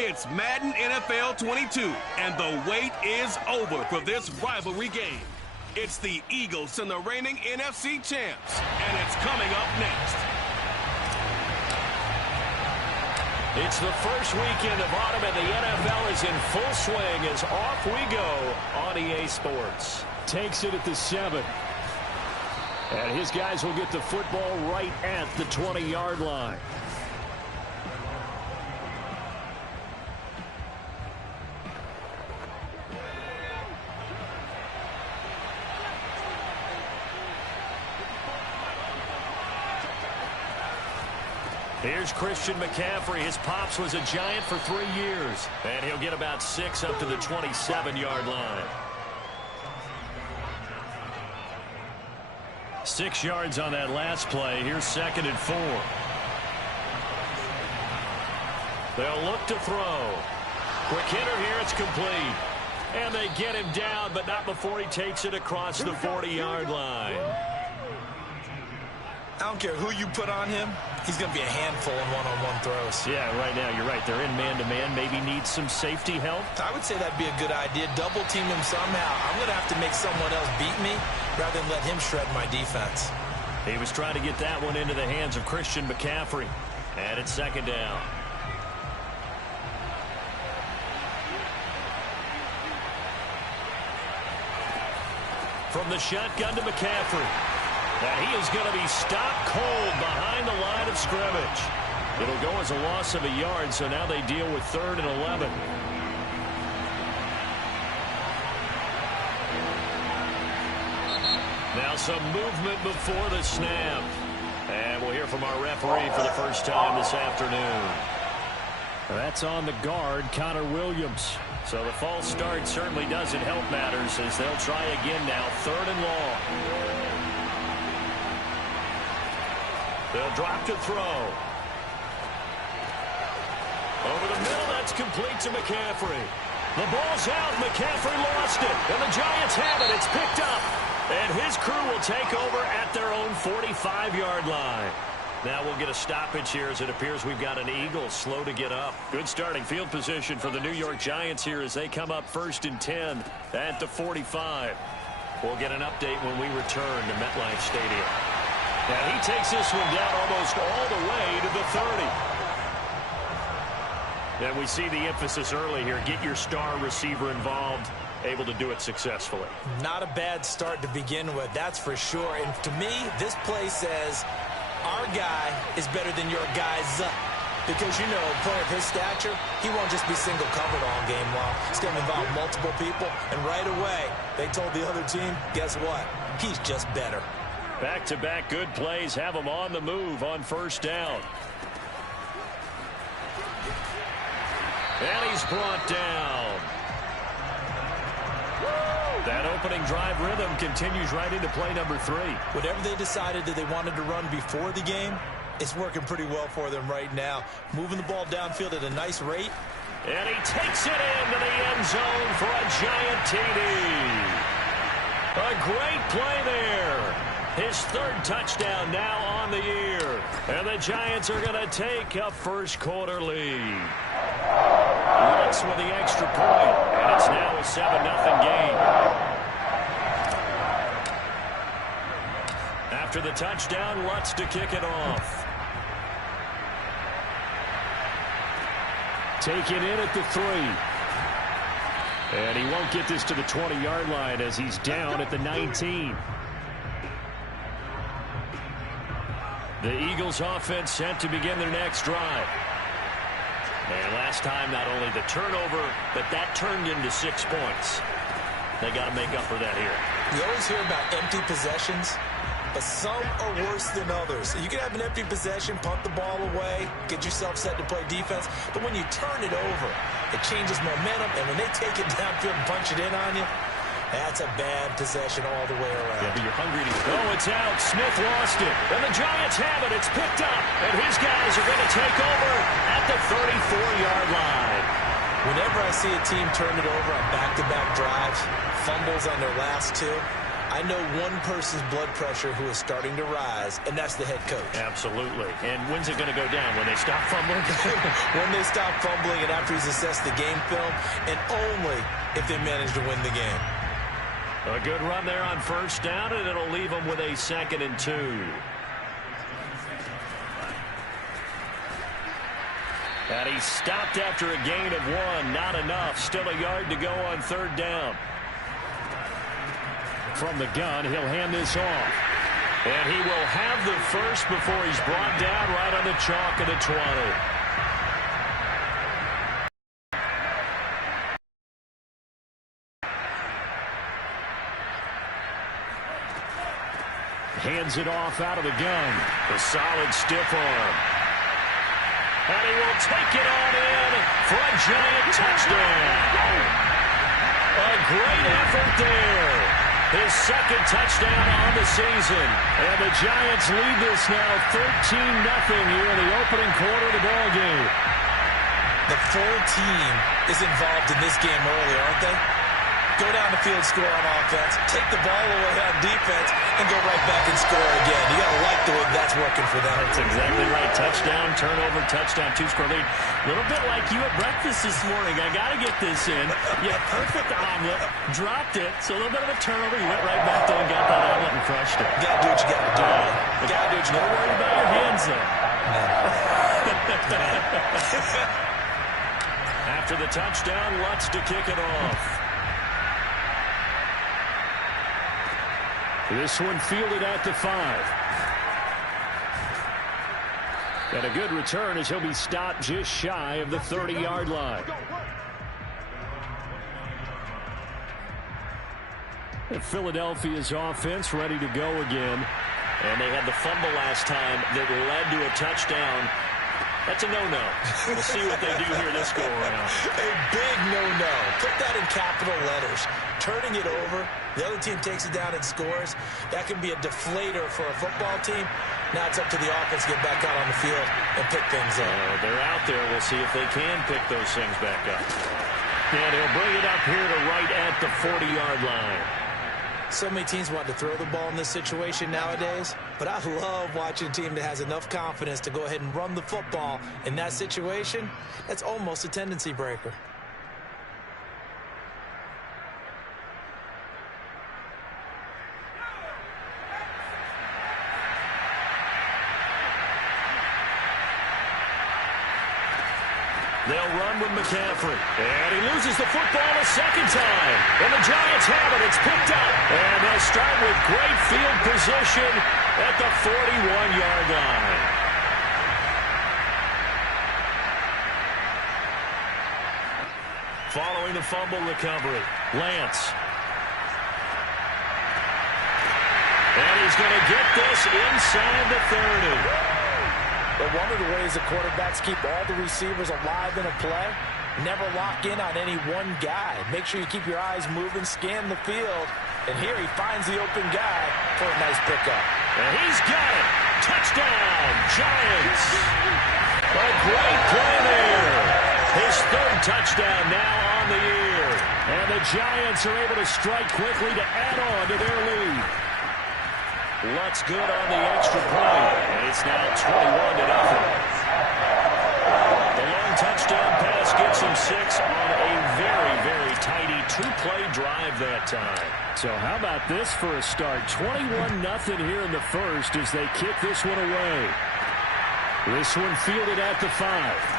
It's Madden NFL 22, and the wait is over for this rivalry game. It's the Eagles and the reigning NFC champs, and it's coming up next. It's the first weekend of autumn, and the NFL is in full swing as off we go on EA Sports. Takes it at the 7. And his guys will get the football right at the 20-yard line. Here's Christian McCaffrey. His pops was a Giant for 3 years. And he'll get about 6 up to the 27-yard line. 6 yards on that last play. Here's 2nd and 4. They'll look to throw. Quick hitter here. It's complete. And they get him down, but not before he takes it across the 40-yard line. I don't care who you put on him. He's going to be a handful in one-on-one throws. Yeah, right now, you're right. They're in man-to-man. Maybe need some safety help. I would say that'd be a good idea. Double team him somehow. I'm going to have to make someone else beat me rather than let him shred my defense. He was trying to get that one into the hands of Christian McCaffrey. And it's 2nd down. From the shotgun to McCaffrey. And he is going to be stopped cold behind the line of scrimmage. It'll go as a loss of a yard, so now they deal with 3rd and 11. Now some movement before the snap. And we'll hear from our referee for the first time this afternoon. That's on the guard, Connor Williams. So the false start certainly doesn't help matters as they'll try again now, 3rd and long. They'll drop to throw. Over the middle, that's complete to McCaffrey. The ball's out. McCaffrey lost it. And the Giants have it. It's picked up. And his crew will take over at their own 45-yard line. Now we'll get a stoppage here as it appears we've got an Eagle slow to get up. Good starting field position for the New York Giants here as they come up 1st and 10 at the 45. We'll get an update when we return to MetLife Stadium. And he takes this one down almost all the way to the 30. And we see the emphasis early here. Get your star receiver involved, able to do it successfully. Not a bad start to begin with, that's for sure. And to me, this play says our guy is better than your guy's. Because, you know, a player of his stature, he won't just be single covered all game long. He's going to involve multiple people. And right away, they told the other team, guess what? He's just better. Back-to-back good plays have them on the move on 1st down. And he's brought down. That opening drive rhythm continues right into play number 3. Whatever they decided that they wanted to run before the game, it's working pretty well for them right now. Moving the ball downfield at a nice rate. And he takes it into the end zone for a Giant TD. A great play there. His 3rd touchdown now on the year. And the Giants are going to take a first-quarter lead. Lutz with the extra point, and it's now a 7-0 game. After the touchdown, Lutz to kick it off. Taken in at the 3. And he won't get this to the 20-yard line as he's down at the 19. The Eagles offense set to begin their next drive. And last time, not only the turnover, but that turned into 6 points. They got to make up for that here. You always hear about empty possessions, but some are worse than others. You can have an empty possession, punt the ball away, get yourself set to play defense, but when you turn it over, it changes momentum, and when they take it downfield and punch it in on you, that's a bad possession all the way around. Yeah, but you're hungry to go. Oh, it's out. Smith lost it. And the Giants have it. It's picked up. And his guys are going to take over at the 34-yard line. Whenever I see a team turn it over on back-to-back drives, fumbles on their last 2, I know one person's blood pressure who is starting to rise, and that's the head coach. Absolutely. And when's it going to go down? When they stop fumbling? When they stop fumbling and after he's assessed the game film, and only if they manage to win the game. A good run there on first down, and it'll leave them with a 2nd and 2. And he stopped after a gain of 1. Not enough. Still a yard to go on 3rd down. From the gun, he'll hand this off. And he will have the first before he's brought down right on the chalk of the 20. Hands it off out of the gun. A solid stiff arm. And he will take it on in for a giant touchdown. A great effort there. His 2nd touchdown on the season. And the Giants lead this now 13-0 here in the opening quarter of the ball game. The full team is involved in this game early, aren't they? Go down the field, score on offense, take the ball away on defense, and go right back and score again. You got to like the way that's working for them. That's exactly right. Touchdown, turnover, touchdown, 2-score lead. A little bit like you at breakfast this morning. I got to get this in. You had perfect omelet, dropped it, so a little bit of a turnover. You went right back there and got that omelet and crushed it. Got to do what you got to do. Got to do what you got to do. Don't worry about your hands, though. After the touchdown, Lutz to kick it off. This one fielded at the 5. And a good return as he'll be stopped just shy of the 30-yard line. And Philadelphia's offense ready to go again. And they had the fumble last time that led to a touchdown. That's a no-no. We'll see what they do here this go-around. A big no-no. Put that in capital letters. Turning it over, the other team takes it down and scores. That can be a deflator for a football team. Now it's up to the offense to get back out on the field and pick things up. They're out there. We'll see if they can pick those things back up. And he'll bring it up here to right at the 40-yard line. So many teams want to throw the ball in this situation nowadays, but I love watching a team that has enough confidence to go ahead and run the football in that situation. That's almost a tendency breaker. They'll run with McCaffrey. And he loses the football a 2nd time. And the Giants have it. It's picked up. And they'll start with great field position at the 41-yard line. Following the fumble recovery, Lance. And he's going to get this inside the 30. But one of the ways the quarterbacks keep all the receivers alive in a play, never lock in on any one guy. Make sure you keep your eyes moving, scan the field. And here he finds the open guy for a nice pickup. And he's got it. Touchdown, Giants. A great play there. His 3rd touchdown now on the year. And the Giants are able to strike quickly to add on to their lead. Lutz good on the extra point. And it's now 21-0. The long touchdown pass gets him 6 on a very, very tidy 2-play drive that time. So how about this for a start? 21-0 here in the first as they kick this one away. This one fielded at the 5.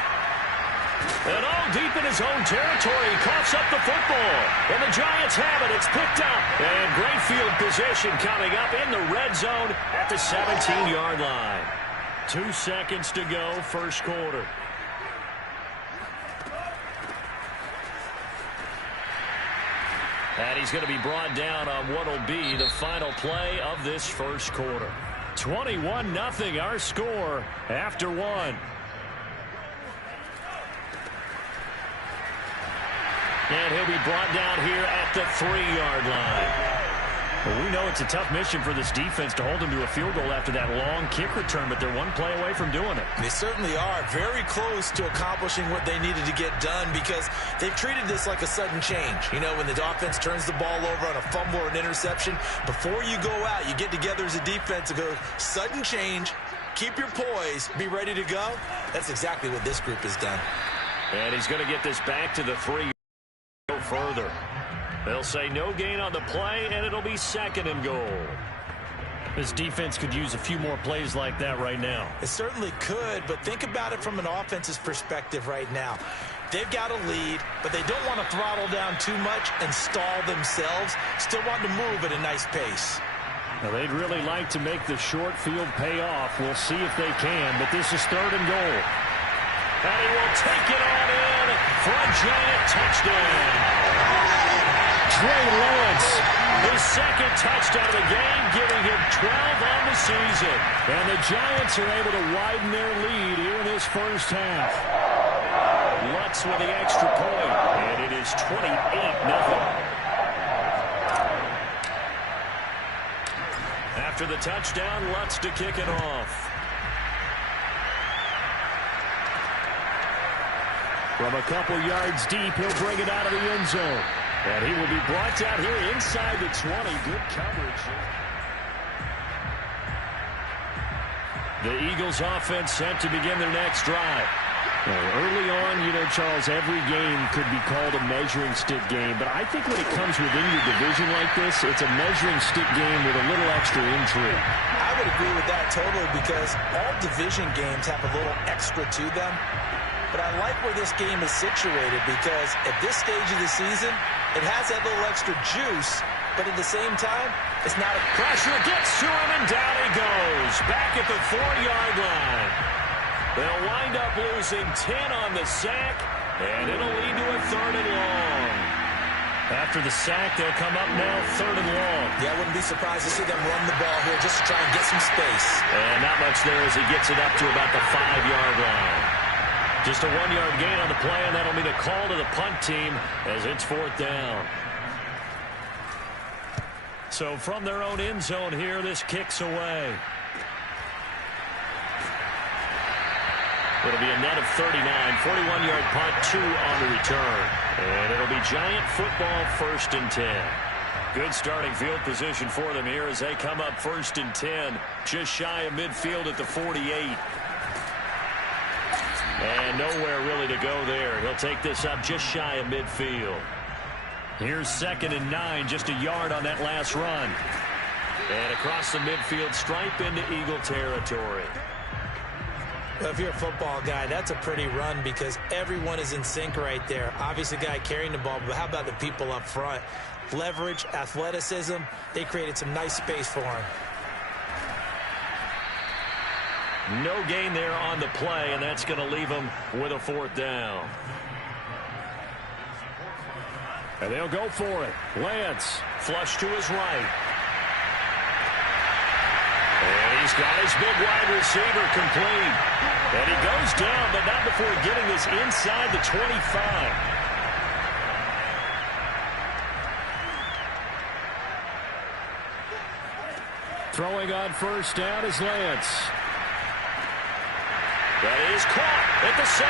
And all deep in his own territory, he coughs up the football. And the Giants have it. It's picked up. And great field position coming up in the red zone at the 17-yard line. 2 seconds to go, first quarter. And he's going to be brought down on what will be the final play of this first quarter. 21-0 our score after 1. And he'll be brought down here at the 3-yard line. Well, we know it's a tough mission for this defense to hold them to a field goal after that long kick return, but they're one play away from doing it. They certainly are very close to accomplishing what they needed to get done because they've treated this like a sudden change. You know, when the offense turns the ball over on a fumble or an interception, before you go out, you get together as a defense and go, sudden change, keep your poise, be ready to go. That's exactly what this group has done. And he's going to get this back to the 3. Go further. They'll say no gain on the play, and it'll be 2nd and goal. This defense could use a few more plays like that right now. It certainly could, but think about it from an offense's perspective right now. They've got a lead, but they don't want to throttle down too much and stall themselves. Still want to move at a nice pace. Now, they'd really like to make the short field pay off. We'll see if they can, but this is 3rd and goal. And he will take it on in for a giant touchdown. Trey Lance, his 2nd touchdown of the game, giving him 12 on the season. And the Giants are able to widen their lead here in this first half. Lutz with the extra point, and it is 28-0. After the touchdown, Lutz to kick it off. From a couple yards deep, he'll bring it out of the end zone. And he will be brought down here inside the 20. Good coverage. The Eagles offense set to begin their next drive. Well, early on, you know, Charles, every game could be called a measuring stick game. But I think when it comes within your division like this, it's a measuring stick game with a little extra intrigue. I would agree with that totally because all division games have a little extra to them. But I like where this game is situated because at this stage of the season, it has that little extra juice, but at the same time, it's not a... Pressure gets to him, and down he goes. Back at the 4-yard line. They'll wind up losing 10 on the sack, and it'll lead to a 3rd and long. After the sack, they'll come up now 3rd and long. Yeah, I wouldn't be surprised to see them run the ball here just to try and get some space. And not much there as he gets it up to about the 5-yard line. Just a 1-yard gain on the play, and that'll be the call to the punt team as it's 4th down. So from their own end zone here, this kicks away. It'll be a net of 39, 41-yard punt, 2 on the return. And it'll be Giant football, 1st and 10. Good starting field position for them here as they come up 1st and 10, just shy of midfield at the 48. And nowhere really to go there. He'll take this up just shy of midfield. Here's 2nd and 9, just a yard on that last run. And across the midfield stripe into Eagle territory. Well, if you're a football guy, that's a pretty run because everyone is in sync right there. Obviously, the guy carrying the ball, but how about the people up front? Leverage, athleticism, they created some nice space for him. No gain there on the play, and that's going to leave them with a 4th down. And they'll go for it. Lance, flush to his right. And he's got his big wide receiver complete. And he goes down, but not before getting this inside the 25. Throwing on 1st down is Lance. That is caught at the 7.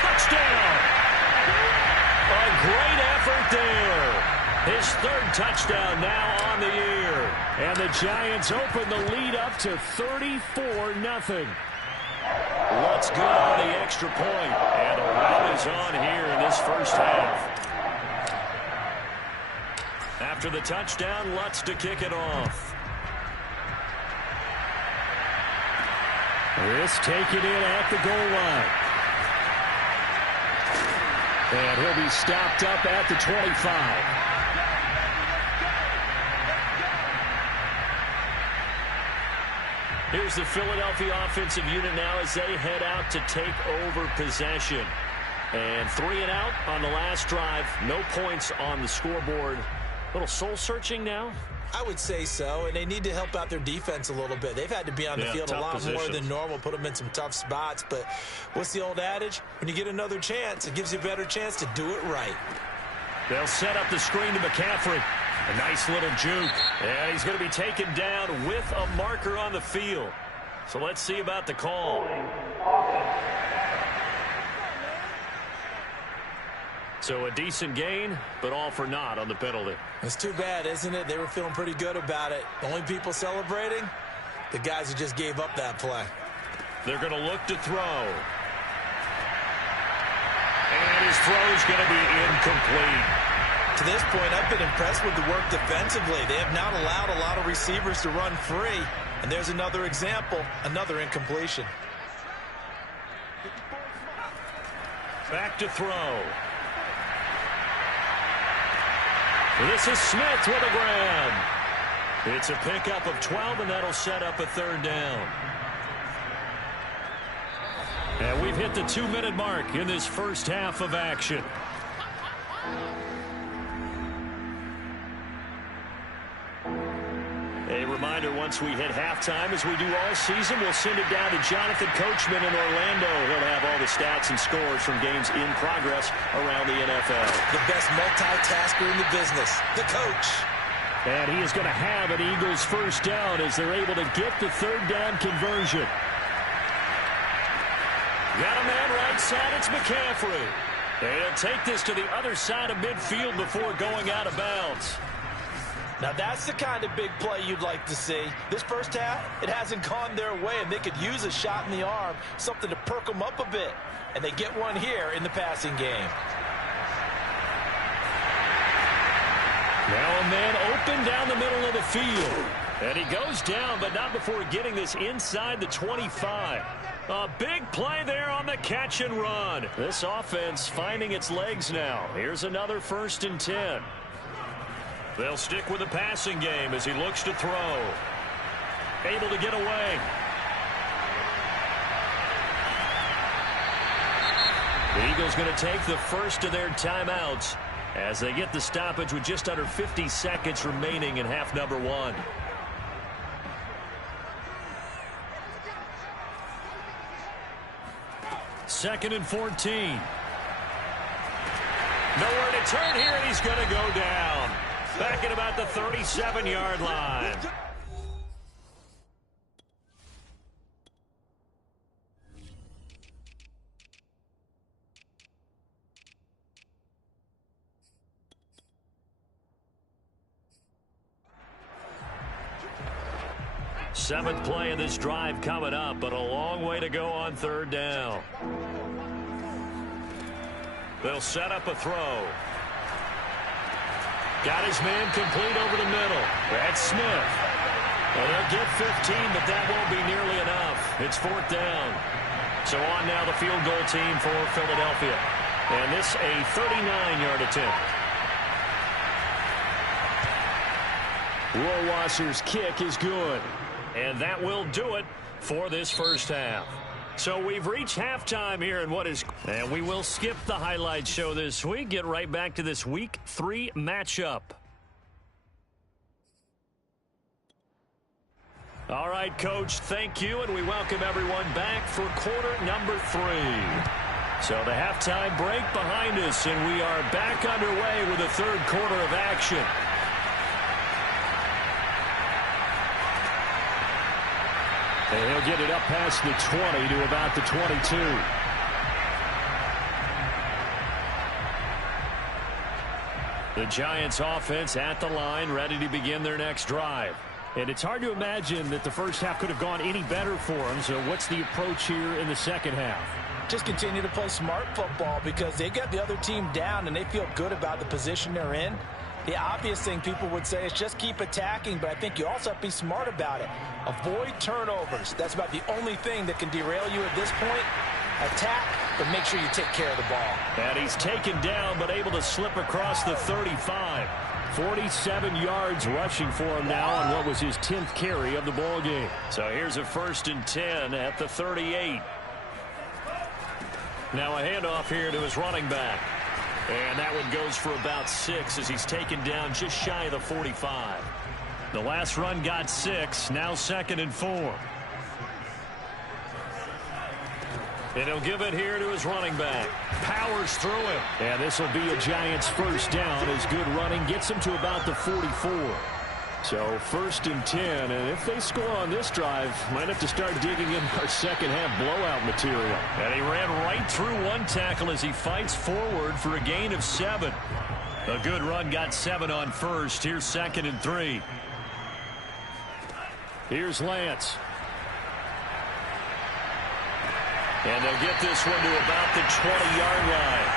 Touchdown! A great effort there. His 3rd touchdown now on the year. And the Giants open the lead up to 34-0. Let's go on the extra point. And the run is on here in this first half. After the touchdown, Lutz to kick it off. This taken in at the goal line. And he'll be stopped up at the 25. Here's the Philadelphia offensive unit now as they head out to take over possession. And 3 and out on the last drive. No points on the scoreboard. A little soul-searching now. I would say so, and they need to help out their defense a little bit. They've had to be on the field a lot more than normal, put them in some tough spots. But what's the old adage? When you get another chance, it gives you a better chance to do it right. They'll set up the screen to McCaffrey. A nice little juke. And he's going to be taken down with a marker on the field. So let's see about the call. So a decent gain, but all for naught on the penalty. It's too bad, isn't it? They were feeling pretty good about it. The only people celebrating, the guys who just gave up that play. They're going to look to throw. And his throw's going to be incomplete. To this point, I've been impressed with the work defensively. They have not allowed a lot of receivers to run free. And there's another example, another incompletion. Back to throw. This is Smith with a grab. It's a pickup of 12, and that'll set up a third down. And we've hit the 2-minute mark in this first half of action. A reminder, once we hit halftime, as we do all season, we'll send it down to Jonathan Coachman in Orlando. He'll have all the stats and scores from games in progress around the NFL. The best multitasker in the business, the coach. And he is going to have an Eagles first down as they're able to get the third down conversion. Got a man right side, it's McCaffrey. And he'll take this to the other side of midfield before going out of bounds. Now that's the kind of big play you'd like to see. This first half, it hasn't gone their way, and they could use a shot in the arm, something to perk them up a bit. And they get one here in the passing game. Now a man open down the middle of the field. And he goes down, but not before getting this inside the 25. A big play there on the catch and run. This offense finding its legs now. Here's another 1st and 10. They'll stick with the passing game as he looks to throw. Able to get away. The Eagles going to take the first of their timeouts as they get the stoppage with just under 50 seconds remaining in half number 1. Second and 14. Nowhere to turn here, and he's going to go down. Back at about the 37-yard line. Seventh play of this drive coming up, but a long way to go on third down. They'll set up a throw. Got his man complete over the middle. That's Smith. And they'll get 15, but that won't be nearly enough. It's 4th down. So on now the field goal team for Philadelphia. And this a 39-yard attempt. Rohrwasser's kick is good. And that will do it for this first half. So we've reached halftime here in what is... And we will skip the highlight show this week. Get right back to this Week 3 matchup. All right, Coach, thank you. And we welcome everyone back for quarter number 3. So the halftime break behind us, and we are back underway with the third quarter of action. And he'll get it up past the 20 to about the 22. The Giants offense at the line, ready to begin their next drive. And it's hard to imagine that the first half could have gone any better for them. So what's the approach here in the second half? Just continue to play smart football because they got the other team down and they feel good about the position they're in. The obvious thing people would say is just keep attacking, but I think you also have to be smart about it. Avoid turnovers. That's about the only thing that can derail you at this point. Attack, but make sure you take care of the ball. And he's taken down, but able to slip across the 35. 47 yards rushing for him now on what was his 10th carry of the ball game. So here's a 1st and 10 at the 38. Now a handoff here to his running back. And that one goes for about 6 as he's taken down just shy of the 45. The last run got 6, now 2nd and 4. And he'll give it here to his running back. Powers through him. And this will be a Giants first down as good running gets him to about the 44. So 1st and 10, and if they score on this drive, might have to start digging in our second half blowout material. And he ran right through one tackle as he fights forward for a gain of 7. A good run got 7 on first. Here's 2nd and 3. Here's Lance. And they'll get this one to about the 20-yard line.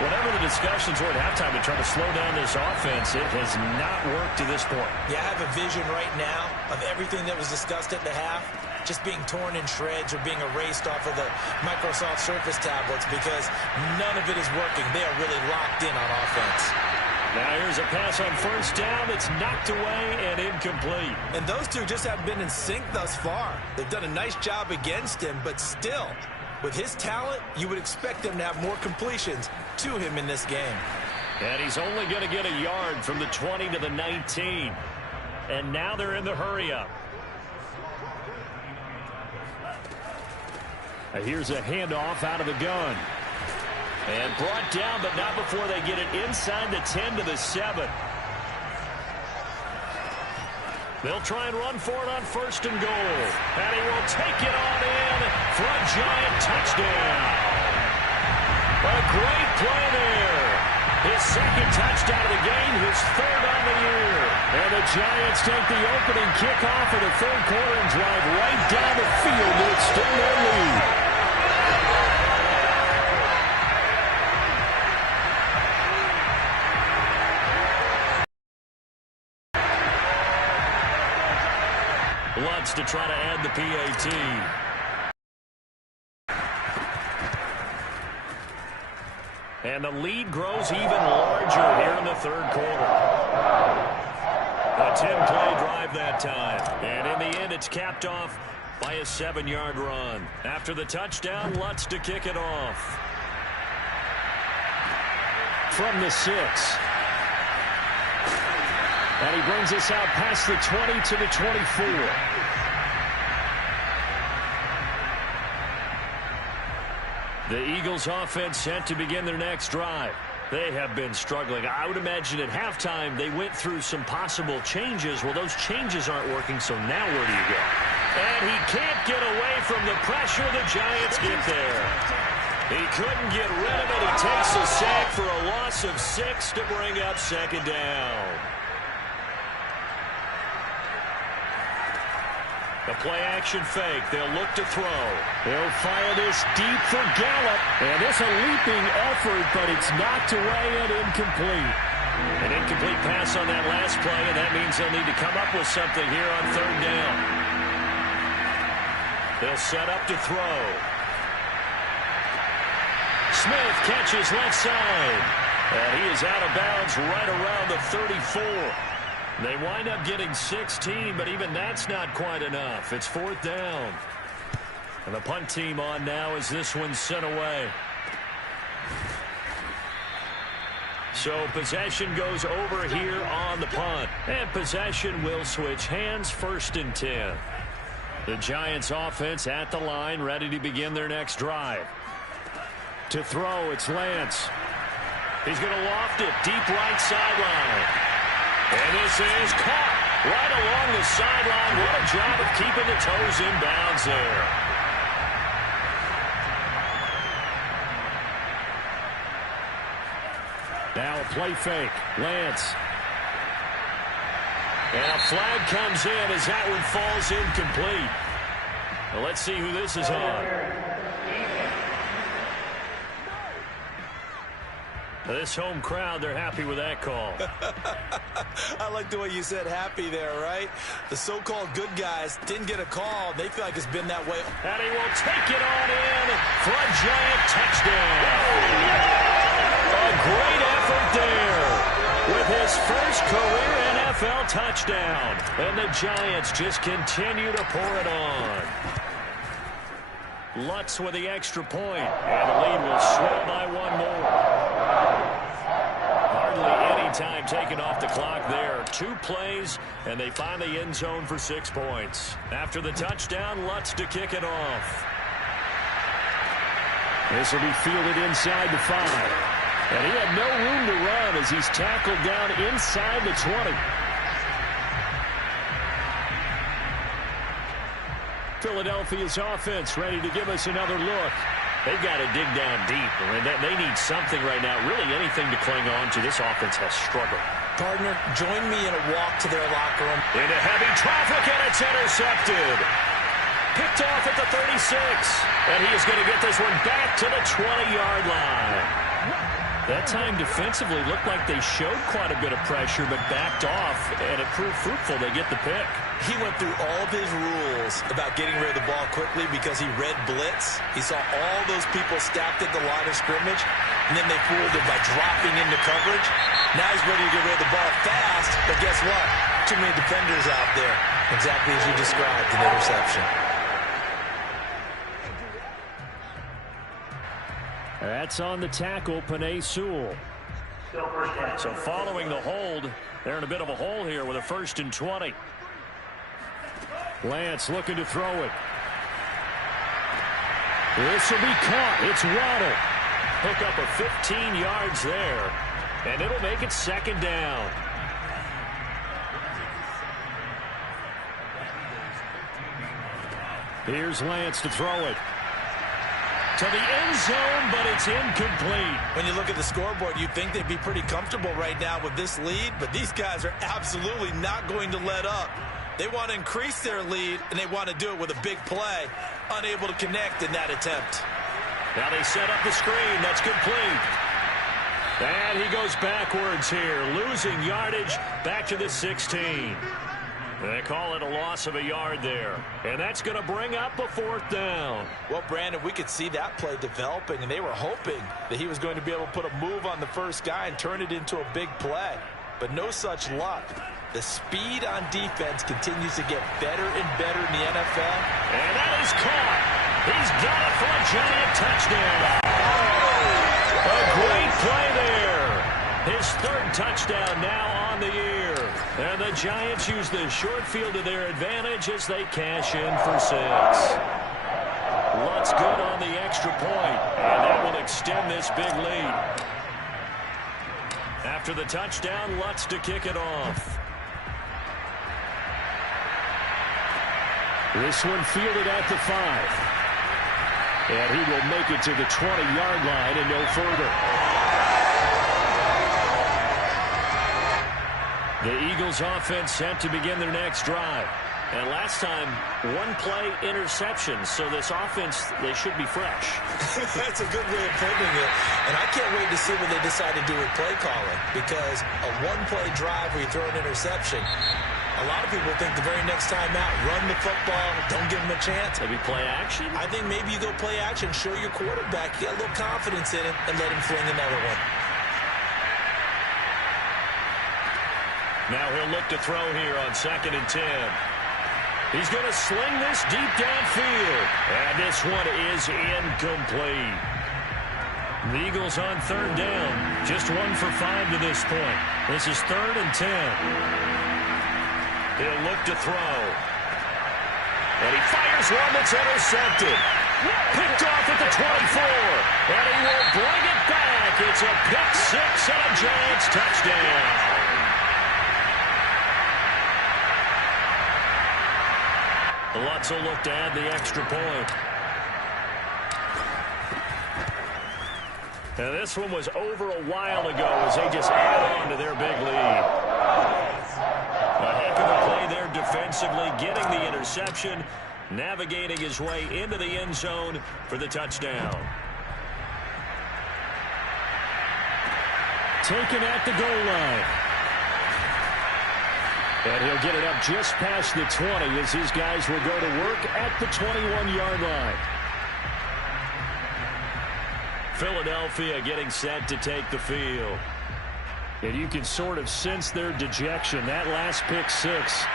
Whatever the discussions were at halftime to try to slow down this offense, it has not worked to this point. Yeah, I have a vision right now of everything that was discussed at the half just being torn in shreds or being erased off of the Microsoft Surface tablets because none of it is working. They are really locked in on offense. Now here's a pass on 1st down. It's knocked away and incomplete. And those two just haven't been in sync thus far. They've done a nice job against him, but still, with his talent, you would expect them to have more completions to him in this game. And he's only going to get a yard from the 20 to the 19. And now they're in the hurry-up. Here's a handoff out of the gun. And brought down, but not before they get it inside the 10 to the 7. They'll try and run for it on 1st and goal. And he will take it on in for a Giant touchdown. A great play there. His 2nd touchdown of the game, his 3rd on the year. And the Giants take the opening kickoff of the 3rd quarter and drive right down the field to extend their lead. Lutz to try to add the PAT. And the lead grows even larger here in the 3rd quarter. A 10-play drive that time. And in the end, it's capped off by a 7-yard run. After the touchdown, Lutz to kick it off. From the 6. And he brings us out past the 20 to the 24. The Eagles offense set to begin their next drive. They have been struggling. I would imagine at halftime they went through some possible changes. Well, those changes aren't working, so now where do you go? And he can't get away from the pressure. The Giants get there. He couldn't get rid of it. He takes a sack for a loss of 6 to bring up 2nd down. A play-action fake. They'll look to throw. They'll fire this deep for Gallup. And it's a leaping effort, but it's knocked away and incomplete. An incomplete pass on that last play, and that means they'll need to come up with something here on 3rd down. They'll set up to throw. Smith catches left side. And he is out of bounds right around the 34. They wind up getting 16, but even that's not quite enough. It's 4th down. And the punt team on now as this one's sent away. So possession goes over here on the punt. And possession will switch hands. 1st and 10. The Giants offense at the line, ready to begin their next drive. To throw, it's Lance. He's going to loft it deep right sideline. And this is caught right along the sideline. What a job of keeping the toes in bounds there. Now a play fake. Lance. And a flag comes in as that one falls incomplete. Well, let's see who this is on. This home crowd, they're happy with that call. I like the way you said happy there, right? The so-called good guys didn't get a call. They feel like it's been that way. And he will take it on in for a Giant touchdown. A great effort there with his first career NFL touchdown. And the Giants just continue to pour it on. Lutz with the extra point, and the lead will swell by 1 more. Hardly any time taken off the clock there. 2 plays, and they find the end zone for 6 points. After the touchdown, Lutz to kick it off. This will be fielded inside the 5. And he had no room to run as he's tackled down inside the 20. Philadelphia's offense ready to give us another look. They've got to dig down deep, and they need something right now, really anything to cling on to. This offense has struggled. Partner, join me in a walk to their locker room. Into heavy traffic, and it's intercepted. Picked off at the 36, and he is going to get this one back to the 20-yard line. That time defensively looked like they showed quite a bit of pressure, but backed off, and it proved fruitful. They get the pick. He went through all of his rules about getting rid of the ball quickly because he read blitz. He saw all those people stacked at the line of scrimmage, and then they fooled him by dropping into coverage. Now he's ready to get rid of the ball fast, but guess what? Too many defenders out there. Exactly as you described, an interception. That's on the tackle, Penei Sewell. So following the hold, they're in a bit of a hole here with a 1st and 20. Lance looking to throw it. This will be caught. It's Waddle. Hook up of 15 yards there, and it'll make it 2nd down. Here's Lance to throw it. To the end zone, but it's incomplete. When you look at the scoreboard, you'd think they'd be pretty comfortable right now with this lead, but these guys are absolutely not going to let up. They want to increase their lead, and they want to do it with a big play. Unable to connect in that attempt. Now they set up the screen. That's complete. And he goes backwards here, losing yardage back to the 16. They call it a loss of a yard there. And that's going to bring up a 4th down. Well, Brandon, we could see that play developing, and they were hoping that he was going to be able to put a move on the first guy and turn it into a big play. But no such luck. The speed on defense continues to get better and better in the NFL. And that is caught. He's got it for a giant touchdown. A great play there. His 3rd touchdown now on the year. And the Giants use the short field to their advantage as they cash in for 6. Lutz good on the extra point, and that will extend this big lead. After the touchdown, Lutz to kick it off. This one fielded at the 5. And he will make it to the 20-yard line and no further. The Eagles offense set to begin their next drive. And last time, 1-play interception. So this offense, they should be fresh. That's a good way of putting it. And I can't wait to see what they decide to do with play calling. Because a 1-play drive where you throw an interception, a lot of people think the very next time out, run the football, don't give them a chance. Maybe play action? I think maybe you go play action, show your quarterback, get a little confidence in it, and let him fling another one. Now he'll look to throw here on 2nd and 10. He's going to sling this deep downfield. And this one is incomplete. The Eagles on 3rd down. Just 1 for 5 to this point. This is 3rd and 10. He'll look to throw. And he fires one that's intercepted. Picked off at the 24. And he will bring it back. It's a pick 6 and a Giants touchdown. Lutz will look to add the extra point. And this one was over a while ago as they just add on to their big lead. A heck of a play there defensively, getting the interception, navigating his way into the end zone for the touchdown. Taken at the goal line. And he'll get it up just past the 20 as his guys will go to work at the 21-yard line. Philadelphia getting set to take the field. And you can sort of sense their dejection. That last pick 6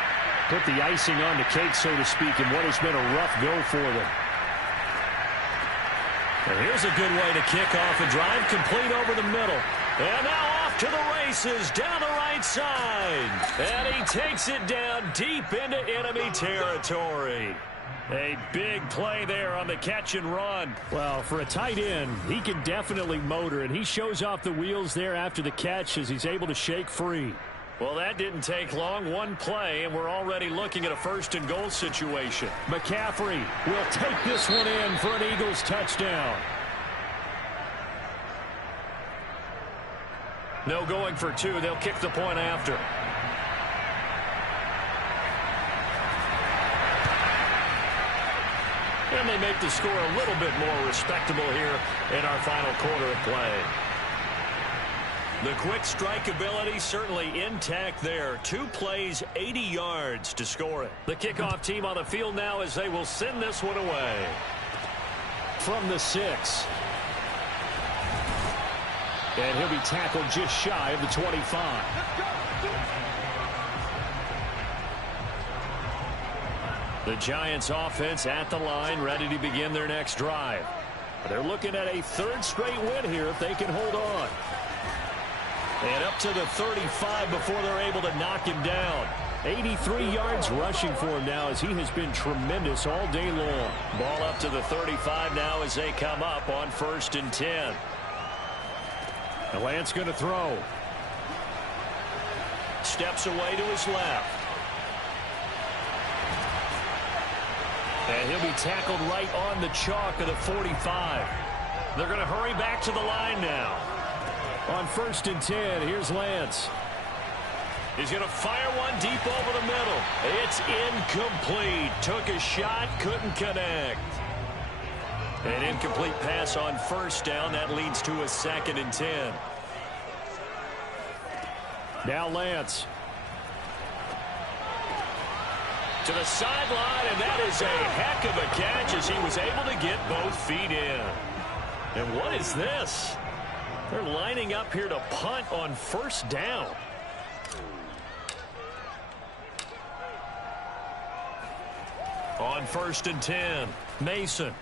put the icing on the cake, so to speak, in what has been a rough go for them. And here's a good way to kick off a drive, complete over the middle. And now off to the races down the right side. And he takes it down deep into enemy territory. A big play there on the catch and run. Well, for a tight end, he can definitely motor, and he shows off the wheels there after the catch as he's able to shake free. Well, that didn't take long. One play, and we're already looking at a first-and-goal situation. McCaffrey will take this one in for an Eagles touchdown. No going for two. They'll kick the point after. And they make the score a little bit more respectable here in our final quarter of play. The quick strike ability certainly intact there. 2 plays, 80 yards to score it. The kickoff team on the field now as they will send this one away. From the 6. And he'll be tackled just shy of the 25. The Giants offense at the line, ready to begin their next drive. They're looking at a 3rd straight win here if they can hold on. And up to the 35 before they're able to knock him down. 83 yards rushing for him now as he has been tremendous all day long. Ball up to the 35 now as they come up on 1st and 10. And Lance going to throw. Steps away to his left. And he'll be tackled right on the chalk of the 45. They're going to hurry back to the line now. On 1st and 10, here's Lance. He's going to fire one deep over the middle. It's incomplete. Took a shot, couldn't connect. An incomplete pass on 1st down. That leads to a 2nd and 10. Now Lance. To the sideline, and that is a heck of a catch as he was able to get both feet in. And what is this? They're lining up here to punt on 1st down. On 1st and 10, Mason.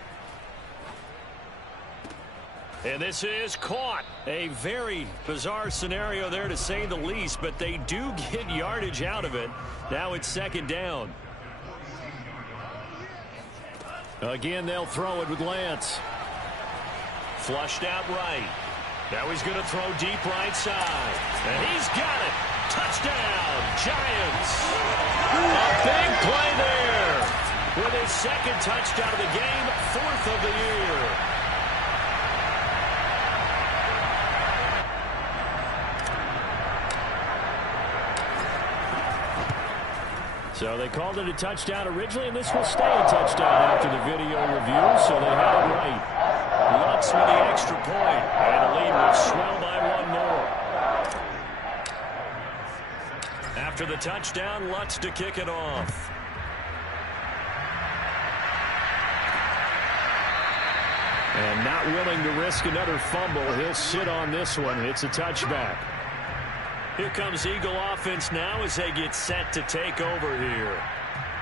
And this is caught. A very bizarre scenario there to say the least, but they do get yardage out of it. Now it's 2nd down. Again, they'll throw it with Lance. Flushed out right. Now he's going to throw deep right side. And he's got it. Touchdown, Giants. A big play there. With his 2nd touchdown of the game, 4th of the year. So they called it a touchdown originally, and this will stay a touchdown after the video review, so they had it right. Lutz with the extra point, and the lead will swell by 1 more. After the touchdown, Lutz to kick it off. And not willing to risk another fumble, he'll sit on this one. It's a touchback. Here comes Eagle offense now as they get set to take over here.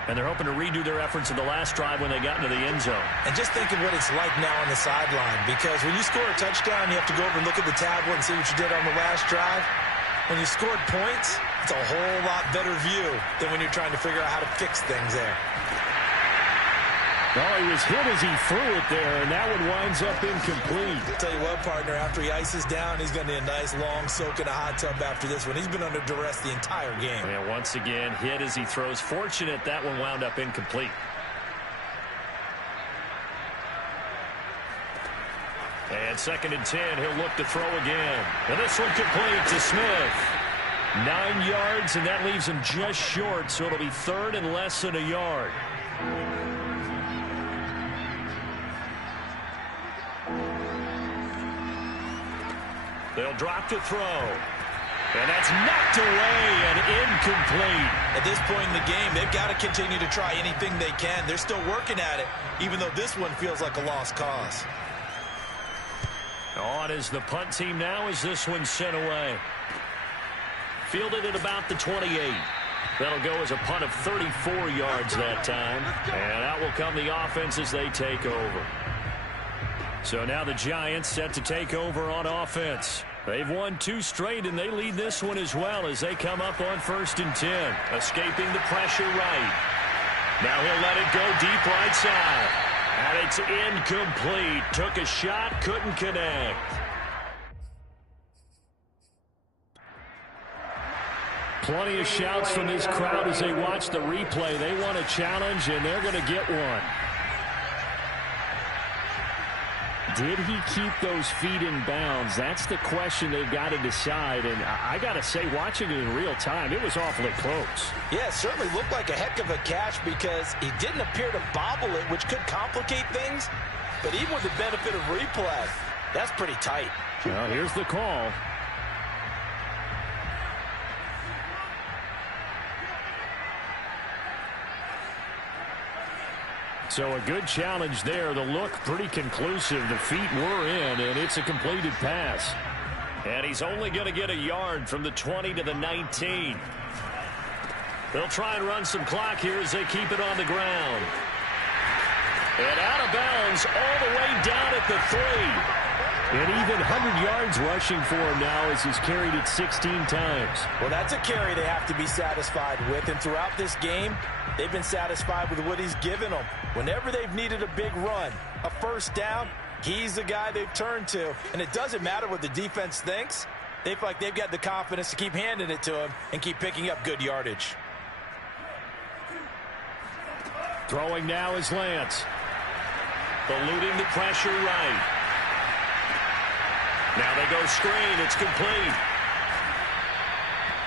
And they're hoping to redo their efforts in the last drive when they got into the end zone. And just think of what it's like now on the sideline, because when you score a touchdown, you have to go over and look at the tablet and see what you did on the last drive. When you scored points, it's a whole lot better view than when you're trying to figure out how to fix things there. Well, he was hit as he threw it there, and that one winds up incomplete. I'll tell you what, partner, after he ices down, he's going to need a nice long soak in a hot tub after this one. He's been under duress the entire game. And once again, hit as he throws. Fortunate that one wound up incomplete. And 2nd and 10, he'll look to throw again. And this one complete to Smith. 9 yards, and that leaves him just short, so it'll be 3rd and less than a yard. They'll drop to throw. And that's knocked away and incomplete. At this point in the game, they've got to continue to try anything they can. They're still working at it, even though this one feels like a lost cause. On is the punt team now as this one's sent away. Fielded at about the 28. That'll go as a punt of 34 yards that time. And out will come the offense as they take over. So now the Giants set to take over on offense. They've won 2 straight, and they lead this one as well as they come up on 1st and 10. Escaping the pressure right. Now he'll let it go deep right side. And it's incomplete. Took a shot, couldn't connect. Plenty of shouts from this crowd as they watch the replay. They want a challenge, and they're going to get one. Did he keep those feet in bounds? That's the question they've got to decide. And I got to say, watching it in real time, it was awfully close. Yeah, it certainly looked like a heck of a catch because he didn't appear to bobble it, which could complicate things. But even with the benefit of replay, that's pretty tight. Well, here's the call. So a good challenge there. The look pretty conclusive. The feet were in, and it's a completed pass. And he's only going to get a yard from the 20 to the 19. They'll try and run some clock here as they keep it on the ground. And out of bounds all the way down at the 3. And even 100 yards rushing for him now as he's carried it 16 times. Well, that's a carry they have to be satisfied with. And throughout this game, they've been satisfied with what he's given them. Whenever they've needed a big run, a first down, he's the guy they've turned to. And it doesn't matter what the defense thinks. They feel like they've got the confidence to keep handing it to him and keep picking up good yardage. Throwing now is Lance. Eluding the pressure right. Now they go screen. It's complete.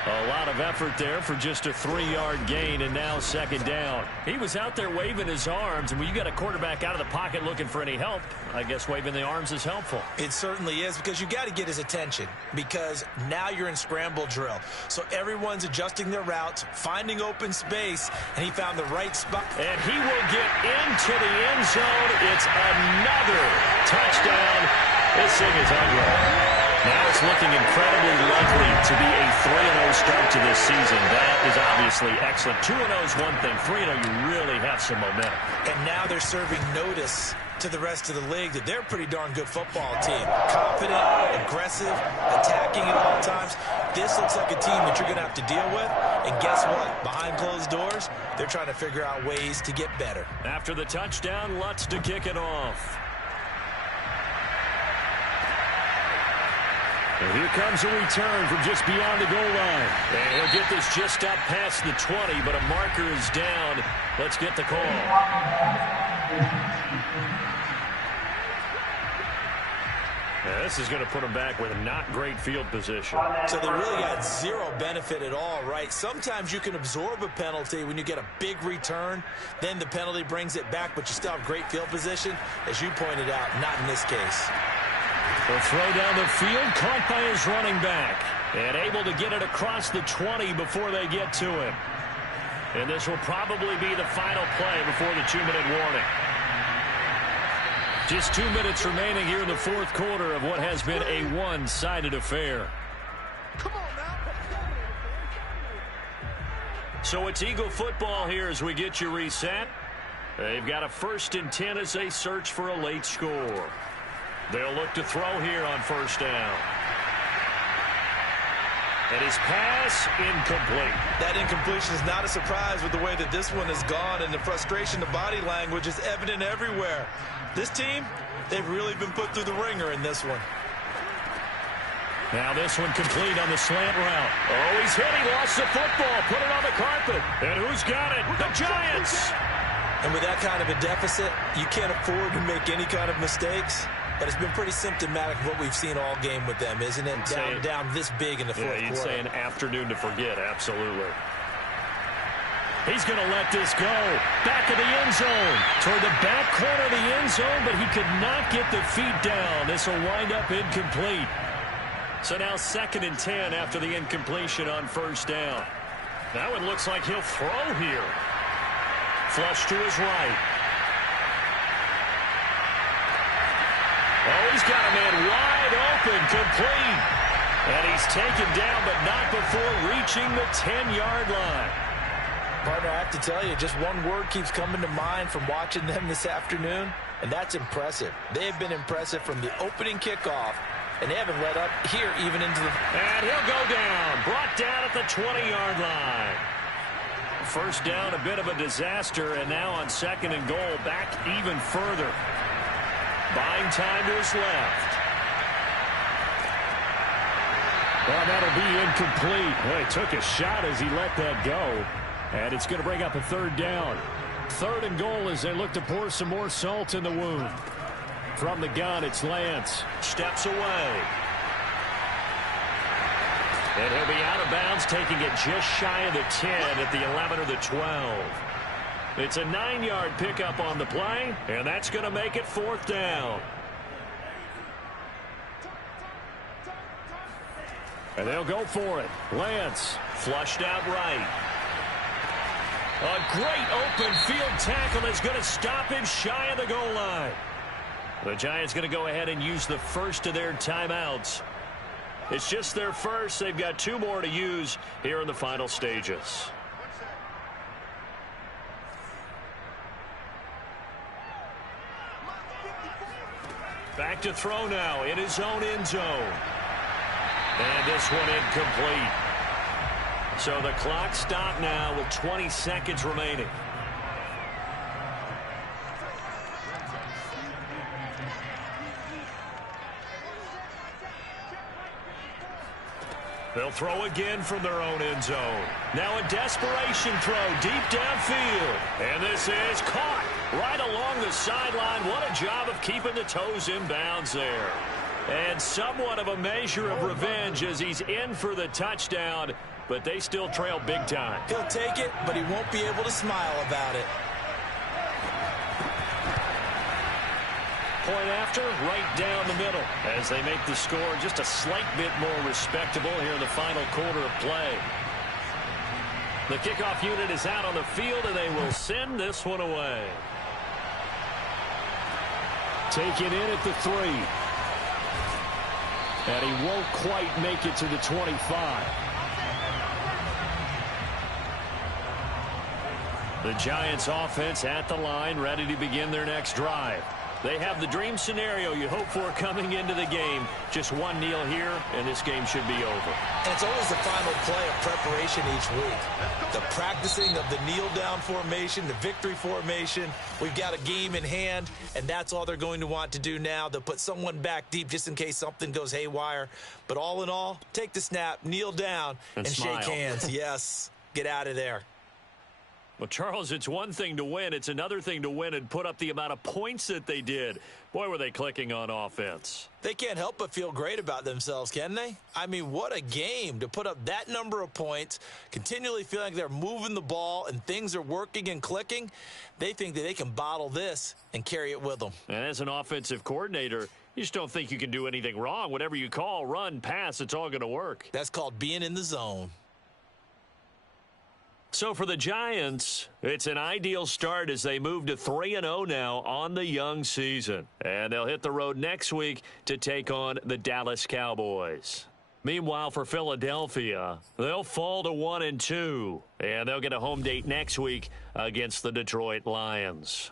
A lot of effort there for just a 3-yard gain, and now 2nd down. He was out there waving his arms, and when you got a quarterback out of the pocket looking for any help, I guess waving the arms is helpful. It certainly is, because you got to get his attention, because now you're in scramble drill. So everyone's adjusting their routes, finding open space, and he found the right spot. And he will get into the end zone. It's another touchdown. This thing is ugly. Now it's looking incredibly likely to be a 3-0 start to this season. That is obviously excellent. 2-0 is one thing. 3-0, you really have some momentum. And now they're serving notice to the rest of the league that they're a pretty darn good football team. Confident, aggressive, attacking at all times. This looks like a team that you're going to have to deal with. And guess what? Behind closed doors, they're trying to figure out ways to get better. After the touchdown, Lutz to kick it off. And here comes a return from just beyond the goal line. And he'll get this just up past the 20, but a marker is down. Let's get the call. Now, this is going to put him back with a not great field position. So they really got zero benefit at all, right? Sometimes you can absorb a penalty when you get a big return. Then the penalty brings it back, but you still have great field position. As you pointed out, not in this case. The throw down the field, caught by his running back. And able to get it across the 20 before they get to him. And this will probably be the final play before the 2-minute warning. Just 2 minutes remaining here in the 4th quarter of what has been a one-sided affair. Come on now. So it's Eagle football here as we get you reset. They've got a 1st and 10 as they search for a late score. They'll look to throw here on 1st down. And his pass incomplete. That incompletion is not a surprise with the way that this one has gone, and the frustration, the body language is evident everywhere. This team, they've really been put through the ringer in this one. Now this one complete on the slant route. Oh, he's hit. He lost the football. Put it on the carpet. And who's got it? The Giants. And with that kind of a deficit, you can't afford to make any kind of mistakes. But it's been pretty symptomatic of what we've seen all game with them, isn't it? Down this big in the 4th quarter. You'd say an afternoon to forget, absolutely. He's going to let this go. Back of the end zone. Toward the back corner of the end zone, but he could not get the feet down. This will wind up incomplete. So now 2nd and 10 after the incompletion on 1st down. Now it looks like he'll throw here. Flush to his right. Oh, he's got a man wide open, complete. And he's taken down, but not before reaching the 10-yard line. Partner, I have to tell you, just one word keeps coming to mind from watching them this afternoon, and that's impressive. They have been impressive from the opening kickoff and they haven't let up here even into the... And he'll go down. Brought down at the 20-yard line. First down, a bit of a disaster, and now on 2nd and goal, back even further. Buying time to his left. Well, that'll be incomplete. Well, he took a shot as he let that go. And it's going to bring up a 3rd down. 3rd and goal as they look to pour some more salt in the wound. From the gun, it's Lance. Steps away. And he'll be out of bounds, taking it just shy of the 10 at the 11 or the 12. It's a 9-yard pickup on the play, and that's going to make it 4th down. And they'll go for it. Lance flushed out right. A great open field tackle is going to stop him shy of the goal line. The Giants going to go ahead and use the first of their timeouts. It's just their first. They've got 2 more to use here in the final stages. Back to throw now in his own end zone. And this one incomplete. So the clock stopped now with 20 seconds remaining. They'll throw again from their own end zone. Now a desperation throw deep downfield. And this is caught right along the sideline. What a job of keeping the toes in bounds there. And somewhat of a measure of revenge as he's in for the touchdown, but they still trail big time. He'll take it, but he won't be able to smile about it. Point after, right down the middle, as they make the score just a slight bit more respectable here in the final quarter of play. The kickoff unit is out on the field, and they will send this one away. Taken in at the 3. And he won't quite make it to the 25. The Giants offense at the line, ready to begin their next drive. They have the dream scenario you hope for coming into the game. Just one kneel here, and this game should be over. And it's always the final play of preparation each week. The practicing of the kneel-down formation, the victory formation. We've got a game in hand, and that's all they're going to want to do now. They'll put someone back deep just in case something goes haywire. But all in all, take the snap, kneel down, and shake hands. Yes, get out of there. Well, Charles, it's one thing to win. It's another thing to win and put up the amount of points that they did. Boy, were they clicking on offense. They can't help but feel great about themselves, can they? I mean, what a game to put up that number of points, continually feeling like they're moving the ball and things are working and clicking. They think that they can bottle this and carry it with them. And as an offensive coordinator, you just don't think you can do anything wrong. Whatever you call, run, pass, it's all going to work. That's called being in the zone. So for the Giants, it's an ideal start as they move to 3-0 now on the young season. And they'll hit the road next week to take on the Dallas Cowboys. Meanwhile, for Philadelphia, they'll fall to 1-2. And they'll get a home date next week against the Detroit Lions.